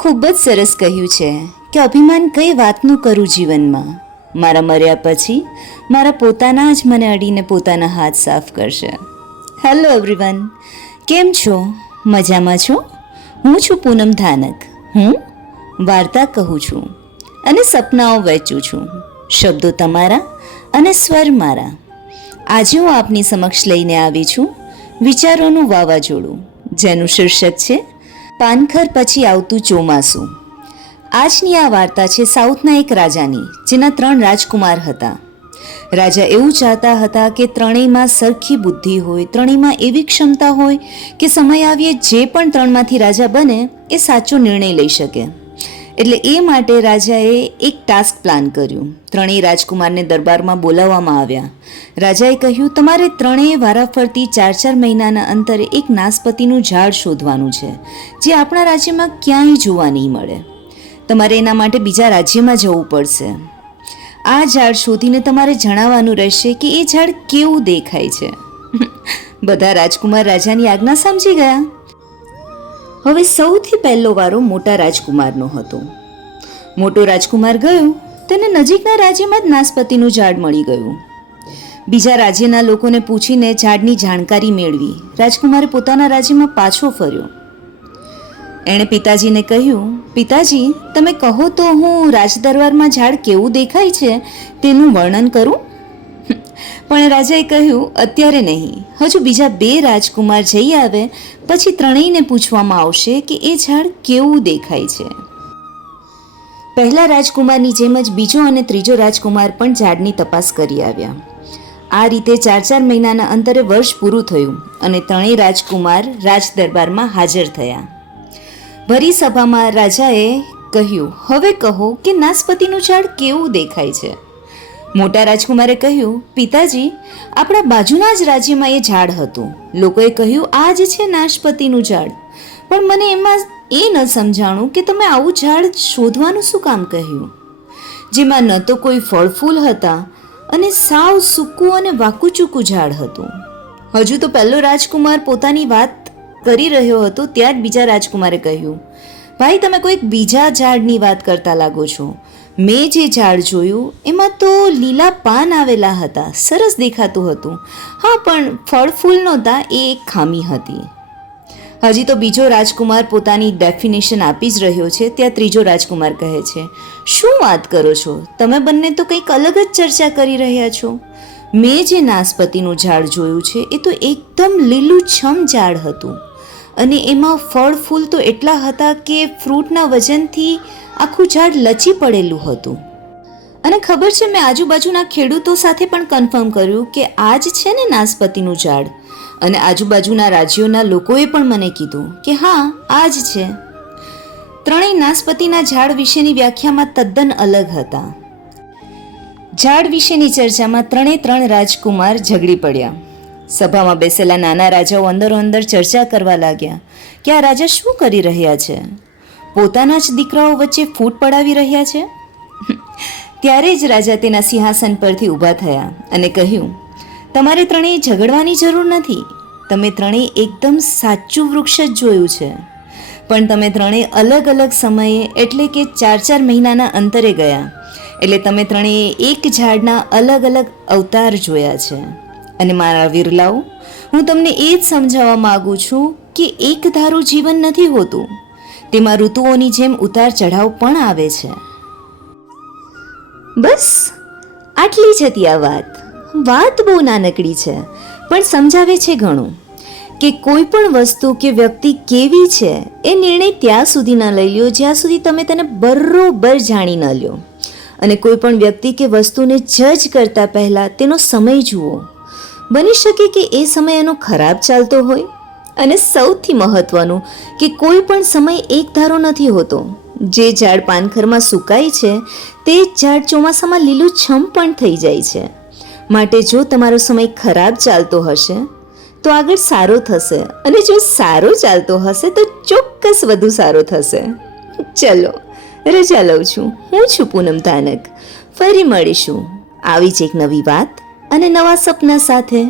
ખૂબ જ સરસ કહ્યું છે કે અભિમાન કઈ વાતનું કરું જીવનમાં. મારા મર્યા પછી મારા પોતાના જ મને અડીને પોતાના હાથ સાફ કરશે. હેલો એવરીવન, કેમ છો? મજામાં છો? હું છું પૂનમ ધાનક. હું વાર્તા કહું છું અને સપનાઓ વહેંચું છું. શબ્દો તમારા અને સ્વર મારા. આજે હું આપની સમક્ષ લઈને આવી છું વિચારોનું વાવાઝોડું, જેનું શીર્ષક છે પાનખર પછી આવતું ચોમાસું. આજની આ વાર્તા છે સાઉથના એક રાજાની, જેના 3 રાજકુમાર હતા. રાજા એવું ચાહતા હતા કે ત્રણેયમાં સરખી બુદ્ધિ હોય, ત્રણેયમાં એવી ક્ષમતા હોય કે સમય આવીએ જે પણ 3માંથી રાજા બને એ સાચો નિર્ણય લઈ શકે. એટલે એ માટે રાજાએ એક ટાસ્ક પ્લાન કર્યું. ત્રણેય રાજકુમારને દરબારમાં બોલાવવામાં આવ્યા. રાજાએ કહ્યું, તમારે ત્રણેય વારાફરતી 4-4 મહિનાના અંતરે એક નાસપતિનું ઝાડ શોધવાનું છે, જે આપણા રાજ્યમાં ક્યાંય જોવા નહીં મળે. તમારે એના માટે બીજા રાજ્યમાં જવું પડશે. આ ઝાડ શોધીને તમારે જણાવવાનું રહેશે કે એ ઝાડ કેવું દેખાય છે. બધા રાજકુમાર રાજાની આજ્ઞા સમજી ગયા. હવે સૌથી પહેલો વારો મોટા રાજકુમારનો હતો. મોટો રાજકુમાર ગયો, તેને નજીકના રાજ્યમાં જ નાસપતિનું ઝાડ મળી ગયું. બીજા રાજ્યના લોકોને પૂછીને ઝાડની જાણકારી મેળવી રાજકુમારે પોતાના રાજ્યમાં પાછો ફર્યો. એણે પિતાજીને કહ્યું, પિતાજી, તમે કહો તો હું રાજદરબારમાં ઝાડ કેવું દેખાય છે તેનું વર્ણન કરું. પણ રાજાએ કહ્યું, અત્યારે નહીં, હજુ બીજા 2 રાજકુમાર જઈ આવે પછી ત્રણેયને પૂછવામાં આવશે કે એ ઝાડ કેવું દેખાય છે. પહેલા રાજકુમારની જેમ જ બીજો અને ત્રીજો રાજકુમાર પણ ઝાડની તપાસ કરી આવ્યા. આ રીતે 4-4 મહિનાના અંતરે વર્ષ પૂરું થયું અને ત્રણેય રાજકુમાર રાજદરબારમાં હાજર થયા. ભરી સભામાં રાજાએ કહ્યું, હવે કહો કે નાસપતિનું ઝાડ કેવું દેખાય છે. મોટા રાજકુમારે કહ્યું, પિતાજી, આપણા બાજુના જ રાજ્યમાં એ ઝાડ હતું. લોકોએ કહ્યું, આ જ છે નાશપતિનું ઝાડ. પણ મને એમાં એ ન સમજાણું કે તમે આવું ઝાડ શોધવાનું શું કામ કહ્યું, જેમાં ન તો કોઈ ફળ ફૂલ હતા અને સાવ સૂકું અને વાકું ચૂકું ઝાડ હતું. હજુ તો પહેલો રાજકુમાર પોતાની વાત કરી રહ્યો હતો ત્યાં જ બીજા રાજકુમારે કહ્યું, ભાઈ, તમે કોઈક બીજા ઝાડની વાત કરતા લાગો છો. મેં જે ઝાડ જોયું એમાં તો લીલા પાન આવેલા હતા, સરસ દેખાતું હતું. હા, પણ ફળ ફૂલ નહોતા, એ એક ખામી હતી. હજી તો બીજો રાજકુમાર પોતાની ડેફિનેશન આપી જ રહ્યો છે ત્યાં ત્રીજો રાજકુમાર કહે છે, શું વાત કરો છો તમે બંને, તો કંઈક અલગ જ ચર્ચા કરી રહ્યા છો. મેં જે નાસપતિનું ઝાડ જોયું છે એ તો એકદમ લીલુંછમ ઝાડ હતું અને એમાં ફળ ફૂલ તો એટલા હતા કે ફ્રૂટના વજનથી આખું ઝાડ લચી પડેલું હતું. અને ખબર છે, મેં આજુબાજુના ખેડૂતો સાથે પણ કન્ફર્મ કર્યું કે આ જ છે ને નાસપતિનું ઝાડ. અને આજુબાજુના રાજ્યોના લોકોએ પણ મને કીધું કે હા, આ જ છે. ત્રણેય નાસપતિના ઝાડ વિશેની વ્યાખ્યામાં તદ્દન અલગ હતા. ઝાડ વિશેની ચર્ચામાં 3 રાજકુમાર ઝઘડી પડ્યા. સભામાં બેસેલા નાના રાજાઓ અંદરો અંદર ચર્ચા કરવા લાગ્યા કે આ રાજા શું કરી રહ્યા છે, પોતાના જ દીકરાઓ વચ્ચે ફૂટ પડાવી રહ્યા છે. ત્યારે જ રાજા તેના સિંહાસન પરથી ઊભા થયા અને કહ્યું, તમારે ત્રણેય ઝઘડવાની જરૂર નથી. તમે ત્રણેય એકદમ સાચું વૃક્ષ જ જોયું છે, પણ તમે ત્રણેય અલગ અલગ સમયે એટલે કે 4-4 મહિનાના અંતરે ગયા. એટલે તમે ત્રણેય એક ઝાડના અલગ અલગ અવતાર જોયા છે. અને મારા વિરલાઓ, હું તમને એ જ સમજાવવા માગું છું કે એક ધારું જીવન નથી હોતું, તેમાં ઋતુઓની જેમ ઉતાર ચઢાવ પણ આવે છે. બસ આટલી જ હતી આ વાત. વાત બહુ નાનકડી છે પણ સમજાવે છે ઘણું, કે કોઈ પણ વસ્તુ કે વ્યક્તિ કેવી છે એ નિર્ણય ત્યાં સુધી ન લઈ લ્યો જ્યાં સુધી તમે તેને બરોબર જાણી ન લ્યો. અને કોઈ પણ વ્યક્તિ કે વસ્તુને જજ કરતા પહેલાં તેનો સમય જુઓ. બની શકે કે એ સમય એનો ખરાબ ચાલતો હોય. અને સૌથી મહત્વનું કે કોઈ પણ સમય એક ધારો નથી હોતો. જે ઝાડ પાનખરમાં સુકાય છે તે જ ઝાડ ચોમાસામાં લીલુંછમ પણ થઈ જાય છે. માટે જો તમારો સમય ખરાબ ચાલતો હશે તો આગળ સારો થશે, અને જો સારો ચાલતો હશે તો ચોક્કસ વધુ સારો થશે. ચલો, રજા લઉં છું. હું છું પૂનમ ધાનક. ફરી મળીશું આવી જ એક નવી વાત અને નવા સપના સાથે.